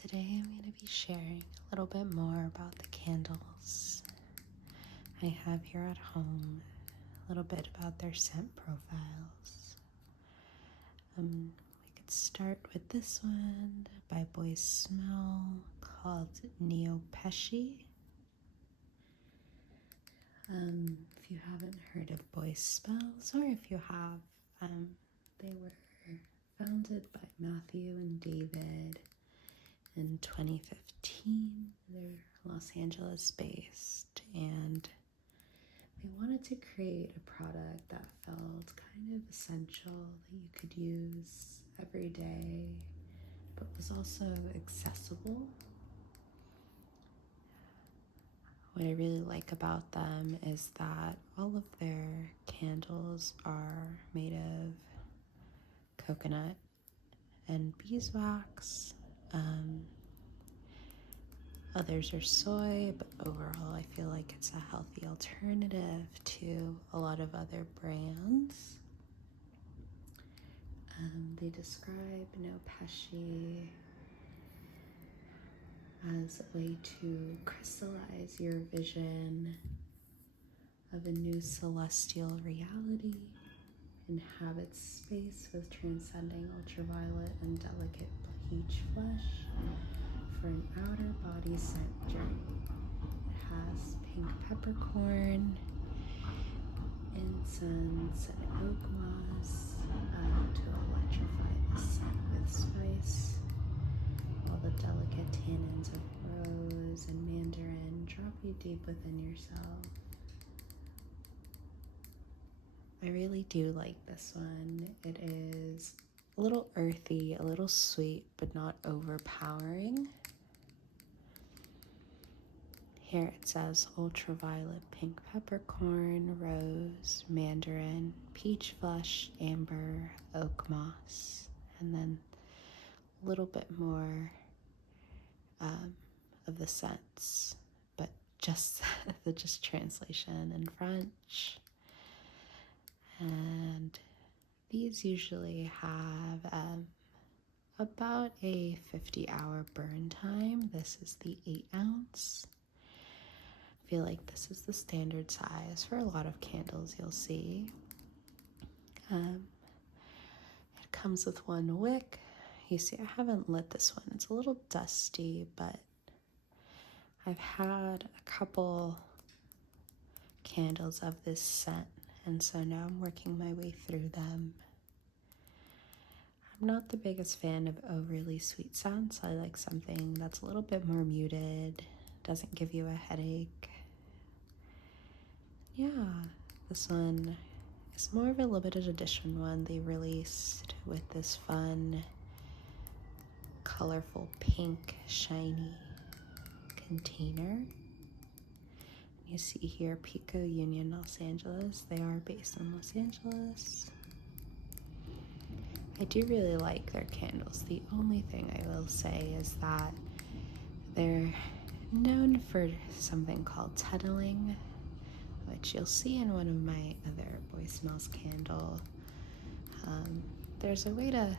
Today I'm going to be sharing a little bit more about the candles I have here at home, a little bit about their scent profiles. We could start with this one by Boys Smell called Neopeshi. If you haven't heard of Boys Smells, or if you have, they were founded by Matthew and David in 2015. They're Los Angeles based, and they wanted to create a product that felt kind of essential, that you could use every day, but was also accessible. What I really like about them is that all of their candles are made of coconut and beeswax. Others are soy, but overall I feel like it's a healthy alternative to a lot of other brands. They describe Nopeshi as a way to crystallize your vision of a new celestial reality, inhabit space with transcending ultraviolet and delicate peach flesh for an outer body scent journey. It has pink peppercorn, incense, and oak moss to electrify the scent with spice, while the delicate tannins of rose and mandarin drop you deep within yourself. I really do like this one. It is a little earthy, a little sweet, but not overpowering. Here it says ultraviolet pink peppercorn, rose, mandarin, peach flesh, amber, oak moss, and then a little bit more of the scents, but just the translation in French. And these usually have about a 50-hour burn time. This is the 8-ounce. I feel like this is the standard size for a lot of candles you'll see. It comes with one wick. You see, I haven't lit this one. It's a little dusty, but I've had a couple candles of this scent, and so now I'm working my way through them. I'm not the biggest fan of overly sweet scents. I like something that's a little bit more muted, doesn't give you a headache. Yeah, this one is more of a limited edition one they released with this fun, colorful, pink, shiny container. You see here Pico Union, Los Angeles. They are based in Los Angeles. I do really like their candles. The only thing I will say is that they're known for something called tunneling, which you'll see in one of my other Boy Smells candle. There's a way to,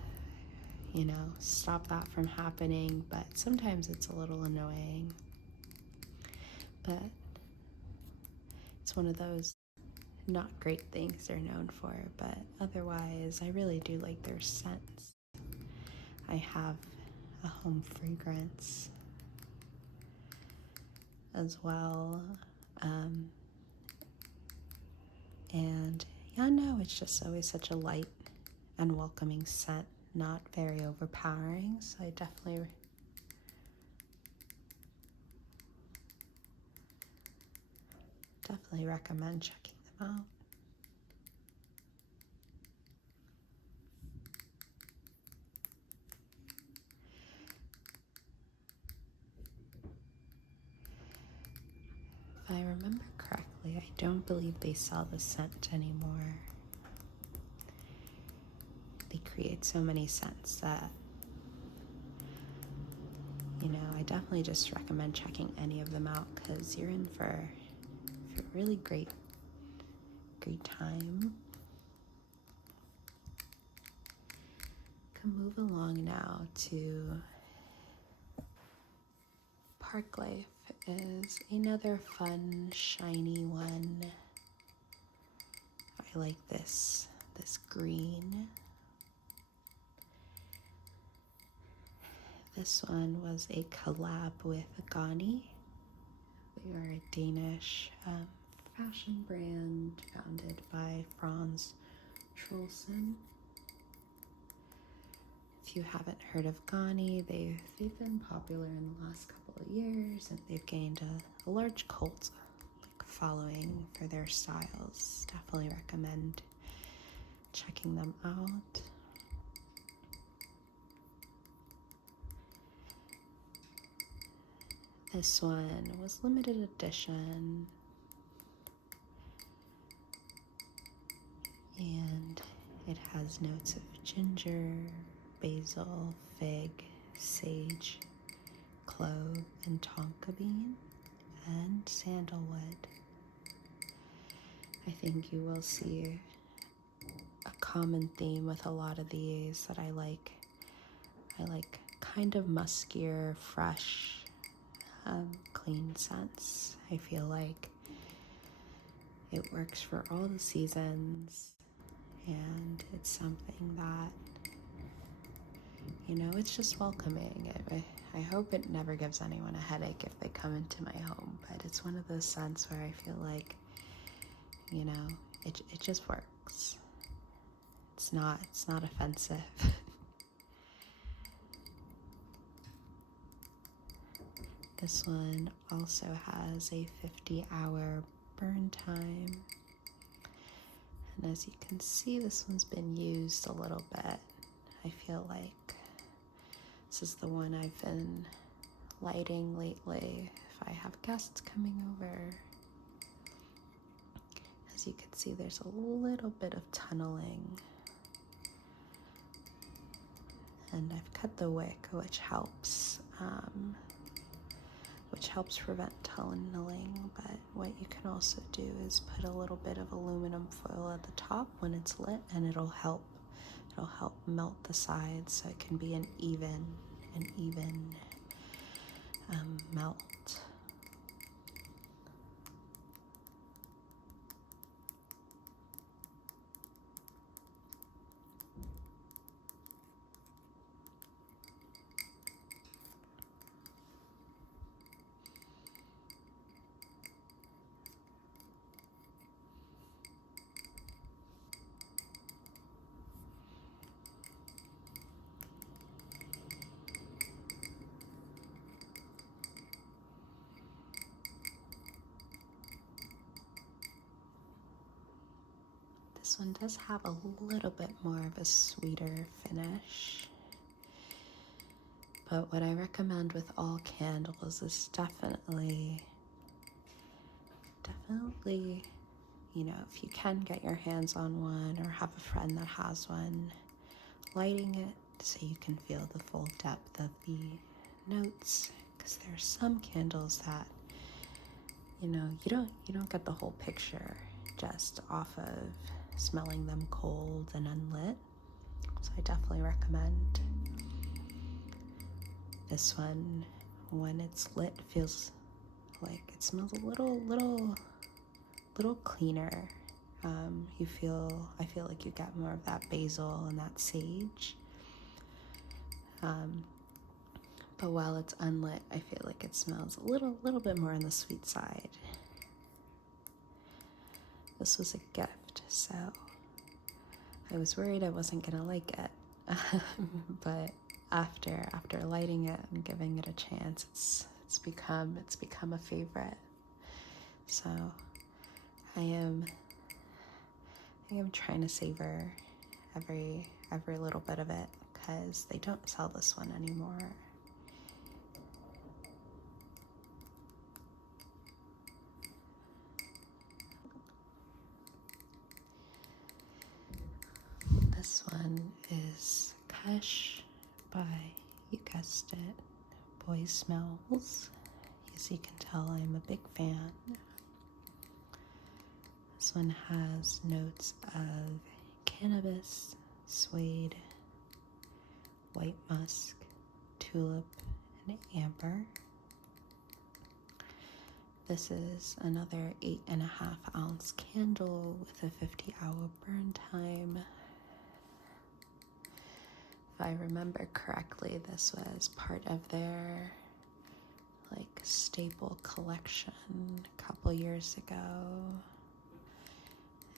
stop that from happening, but sometimes it's a little annoying. But it's one of those not great things they're known for, but otherwise I really do like their scents. I have a home fragrance as well. And yeah, no, it's just always such a light and welcoming scent, not very overpowering, so I definitely recommend checking them out. If I remember correctly, I don't believe they sell the scent anymore. They create so many scents that, I definitely just recommend checking any of them out, because you're in for a really great time. Can move along now to Park Life is another fun, shiny one. I like this green. This one was a collab with Agani. They are a Danish fashion brand founded by Frans Trolson. If you haven't heard of Ghani, they've been popular in the last couple of years, and they've gained a large cult following for their styles. Definitely recommend checking them out. This one was limited edition, and it has notes of ginger, basil, fig, sage, clove, and tonka bean, and sandalwood. I think you will see a common theme with a lot of these that I like. I like kind of muskier, fresh, clean scents. I feel like it works for all the seasons, and it's something that, it's just welcoming. I hope it never gives anyone a headache if they come into my home, but it's one of those scents where I feel like, it just works. It's not offensive. This one also has a 50-hour burn time. And as you can see, this one's been used a little bit. I feel like this is the one I've been lighting lately if I have guests coming over. As you can see, there's a little bit of tunneling. And I've cut the wick, which helps prevent tunneling. But what you can also do is put a little bit of aluminum foil at the top when it's lit, and it'll help melt the sides so it can be an even melt. This one does have a little bit more of a sweeter finish. But what I recommend with all candles is definitely, if you can get your hands on one or have a friend that has one, lighting it so you can feel the full depth of the notes. Because there are some candles that, you don't get the whole picture just off of smelling them cold and unlit. So I definitely recommend this one. When it's lit, feels like it smells a little cleaner. I feel like you get more of that basil and that sage. But while it's unlit, I feel like it smells a little bit more on the sweet side. This was a gift, so I was worried I wasn't gonna like it. But after lighting it and giving it a chance, it's become a favorite. So I am trying to savor every little bit of it, because they don't sell this one anymore. This one is Kush by, you guessed it, Boy Smells. As you can tell, I'm a big fan. This one has notes of cannabis, suede, white musk, tulip, and amber. This is another 8.5-ounce candle with a 50-hour burn time. If I remember correctly, this was part of their staple collection a couple years ago.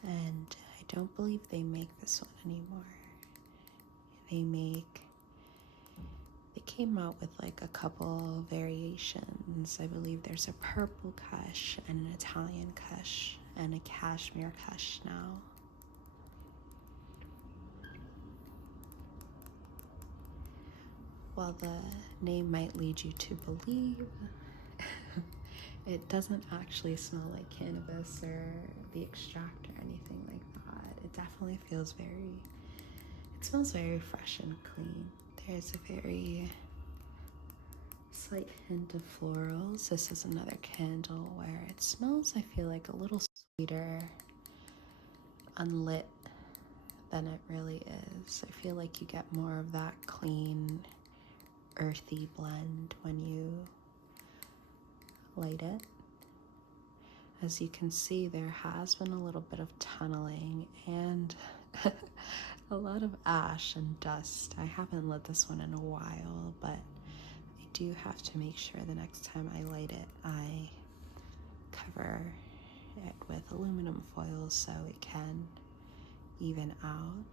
And I don't believe they make this one anymore. They came out with a couple variations. I believe there's a purple kush and an Italian kush and a cashmere kush now. While the name might lead you to believe, it doesn't actually smell like cannabis or the extract or anything like that. It definitely it smells very fresh and clean. There's a very slight hint of florals. This is another candle where it smells, I feel like, a little sweeter, unlit than it really is. I feel like you get more of that clean, earthy blend when you light it. As you can see, there has been a little bit of tunneling and a lot of ash and dust. I haven't lit this one in a while, but I do have to make sure the next time I light it, I cover it with aluminum foil so it can even out.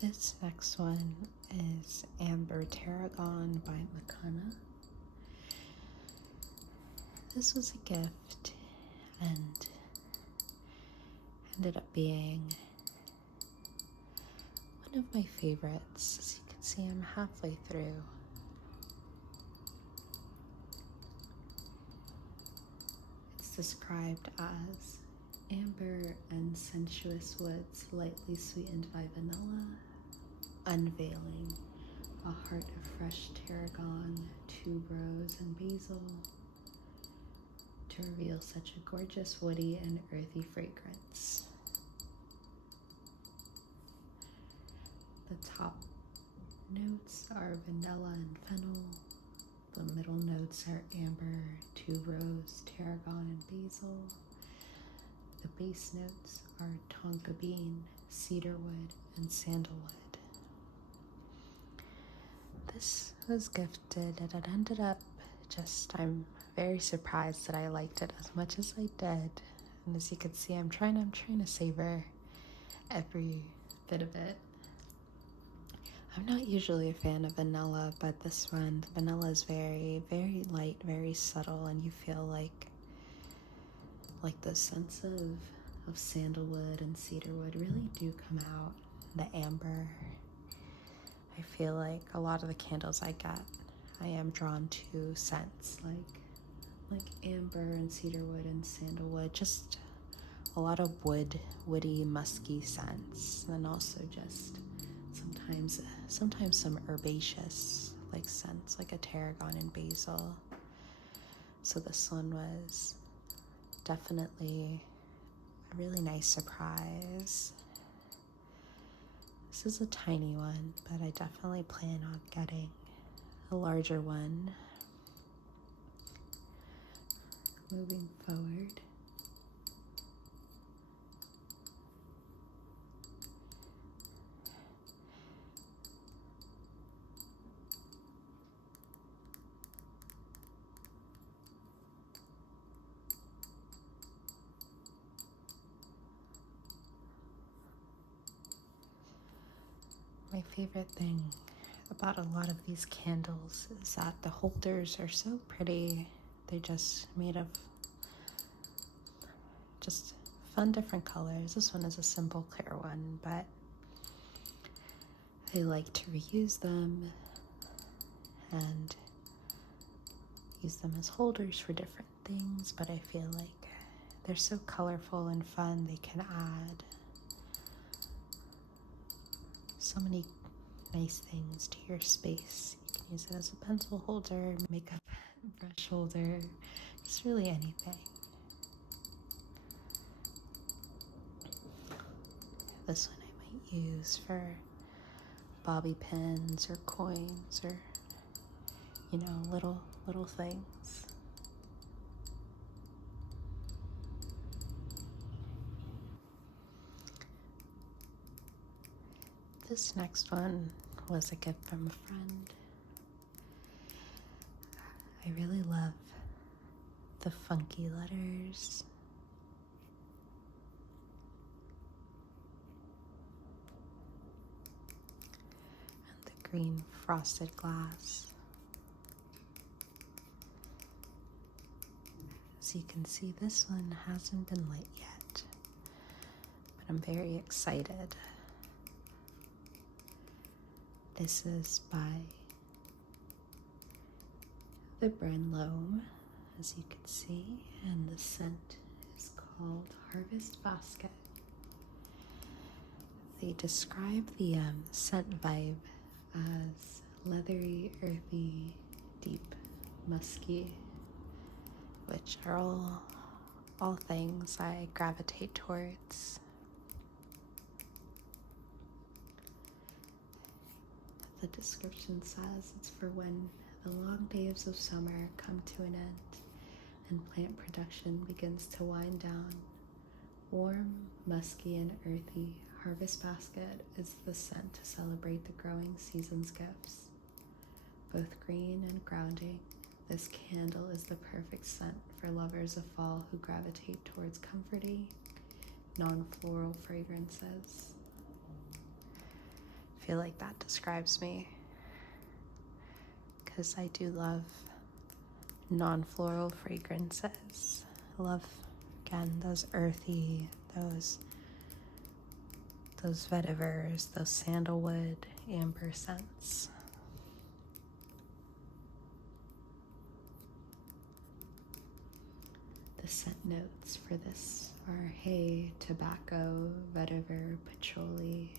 This next one is Amber Tarragon by McConaughey. This was a gift and ended up being one of my favorites. As you can see, I'm halfway through. It's described as amber and sensuous woods, lightly sweetened by vanilla, unveiling a heart of fresh tarragon, tuberose, and basil to reveal such a gorgeous woody and earthy fragrance. The top notes are vanilla and fennel. The middle notes are amber, tuberose, tarragon, and basil. The base notes are tonka bean, cedarwood, and sandalwood. This was gifted and it ended up I'm very surprised that I liked it as much as I did. And as you can see, I'm trying to savor every bit of it. I'm not usually a fan of vanilla, but this one, the vanilla is very, very light, very subtle, and you feel like the scents of sandalwood and cedarwood really do come out. The amber. I feel like a lot of the candles I get, I am drawn to scents like amber and cedarwood and sandalwood, just a lot of woody, musky scents, and also just sometimes some herbaceous scents like a tarragon and basil. So this one was definitely a really nice surprise. This is a tiny one, but I definitely plan on getting a larger one moving forward. My favorite thing about a lot of these candles is that the holders are so pretty. They're just made of just fun different colors. This one is a simple clear one, but I like to reuse them and use them as holders for different things, but I feel like they're so colorful and fun. They can add so many nice things to your space. You can use it as a pencil holder, makeup brush holder, just really anything. This one I might use for bobby pins or coins or, you know, little things. This next one was a gift from a friend. I really love the funky letters. And the green frosted glass. As you can see, this one hasn't been lit yet, but I'm very excited. This is by the brand Loam, as you can see, and the scent is called Harvest Basket. They describe the scent vibe as leathery, earthy, deep, musky, which are all things I gravitate towards. The description says it's for when the long days of summer come to an end and plant production begins to wind down. Warm, musky, and earthy, Harvest Basket is the scent to celebrate the growing season's gifts. Both green and grounding, this candle is the perfect scent for lovers of fall who gravitate towards comforting, non-floral fragrances. I feel like that describes me, because I do love non-floral fragrances. I love, again, those earthy, those vetivers, those sandalwood, amber scents. The scent notes for this are hay, tobacco, vetiver, patchouli,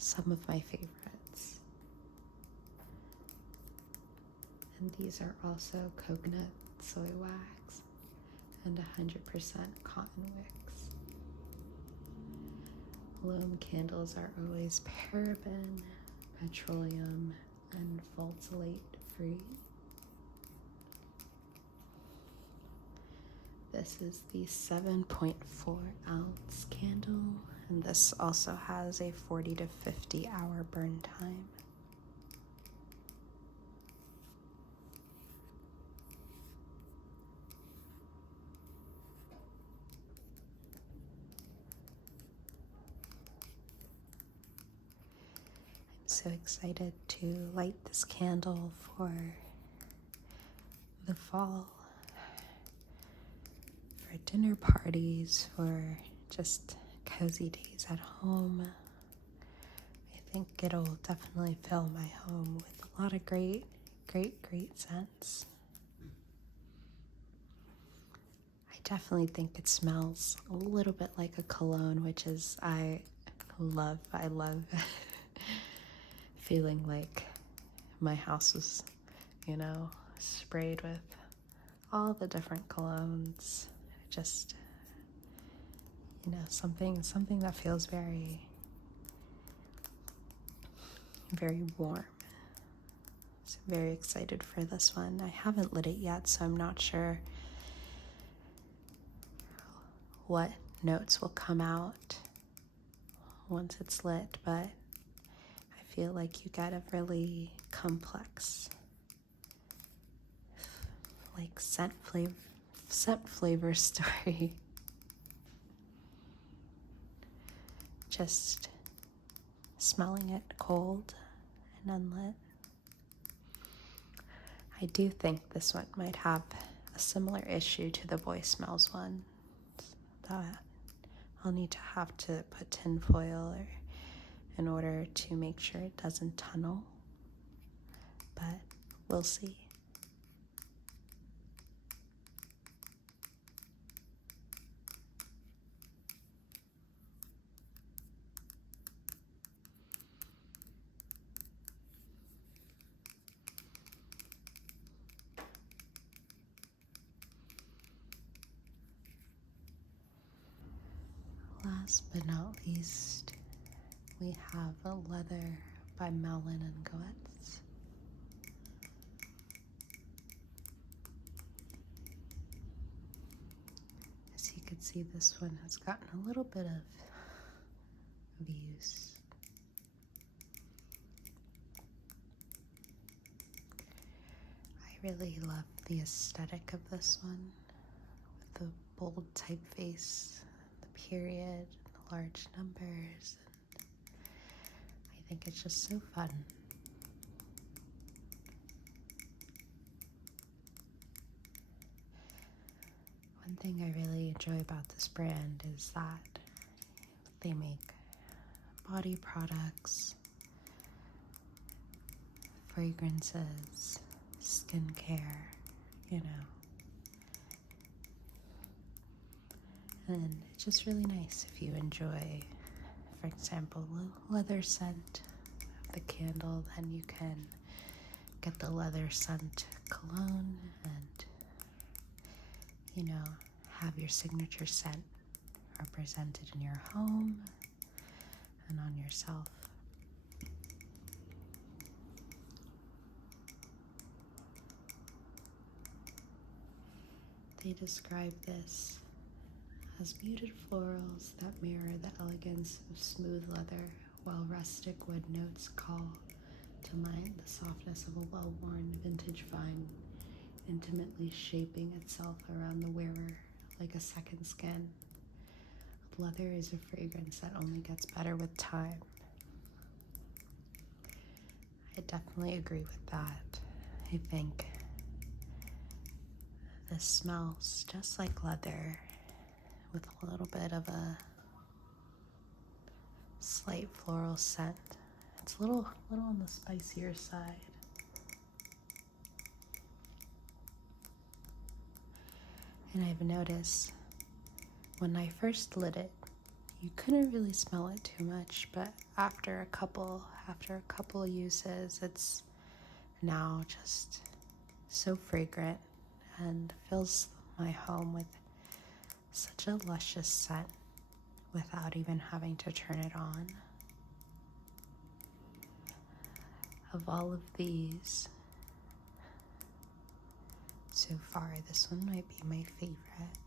some of my favorites. And these are also coconut, soy wax, and 100% cotton wicks. Loam candles are always paraben, petroleum, and phthalate free. This is the 7.4 ounce candle, and this also has a 40 to 50 hour burn time. I'm so excited to light this candle for the fall, for dinner parties, for just cozy days at home. I think it'll definitely fill my home with a lot of great scents. I definitely think it smells a little bit like a cologne, which is I love feeling like my house was, sprayed with all the different colognes. Just, something that feels very, very warm. So I'm very excited for this one. I haven't lit it yet, so I'm not sure what notes will come out once it's lit, but I feel like you get a really complex, like scent flavor story. Just smelling it cold nunlet. I do think this one might have a similar issue to the voicemails one. That I'll need to have to put tinfoil in order to make sure it doesn't tunnel, but we'll see. Last but not least, we have a leather by Malin and Goetz. As you can see, this one has gotten a little bit of use. I really love the aesthetic of this one, with the bold typeface, the period, the large numbers. I think it's just so fun. One thing I really enjoy about this brand is that they make body products, fragrances, skincare, you know. And it's just really nice if you enjoy, for example, a leather scent of the candle, then you can get the leather scent cologne and, you know, have your signature scent represented in your home and on yourself. They describe this as muted florals that mirror the elegance of smooth leather, while rustic wood notes call to mind the softness of a well-worn vintage vine, intimately shaping itself around the wearer like a second skin. Leather is a fragrance that only gets better with time. I definitely agree with that. I think this smells just like leather, with a little bit of a slight floral scent. It's a little on the spicier side. And I've noticed when I first lit it, you couldn't really smell it too much, but after a couple uses, it's now just so fragrant and fills my home with such a luscious scent without even having to turn it on. Of all of these, so far this one might be my favorite,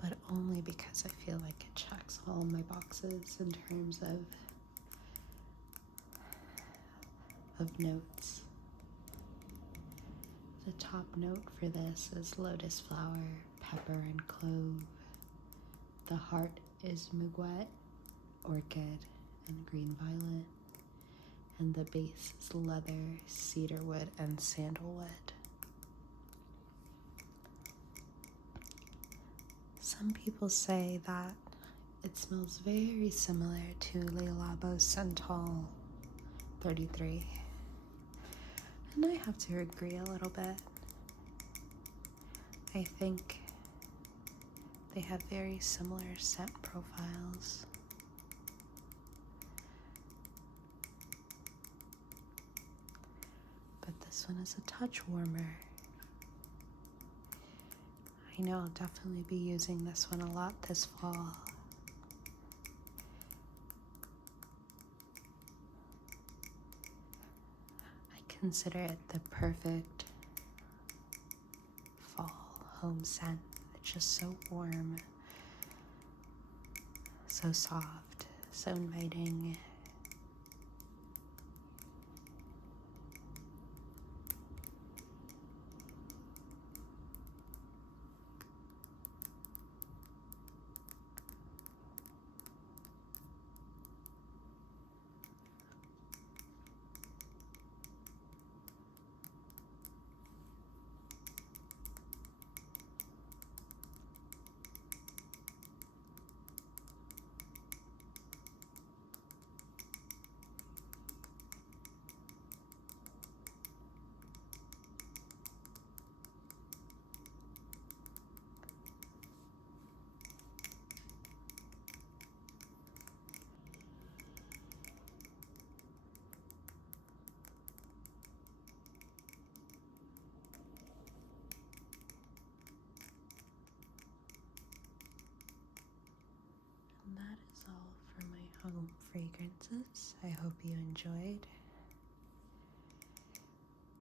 but only because I feel like it checks all my boxes in terms of notes. The top note for this is lotus flower, pepper, and clove. The heart is mugwort, orchid, and green violet. And the base is leather, cedarwood, and sandalwood. Some people say that it smells very similar to Le Labo Santal 33. And I have to agree a little bit. I think they have very similar scent profiles. But this one is a touch warmer. I know I'll definitely be using this one a lot this fall. I consider it the perfect fall home scent. It's just so warm, so soft, so inviting. experiences. I hope you enjoyed,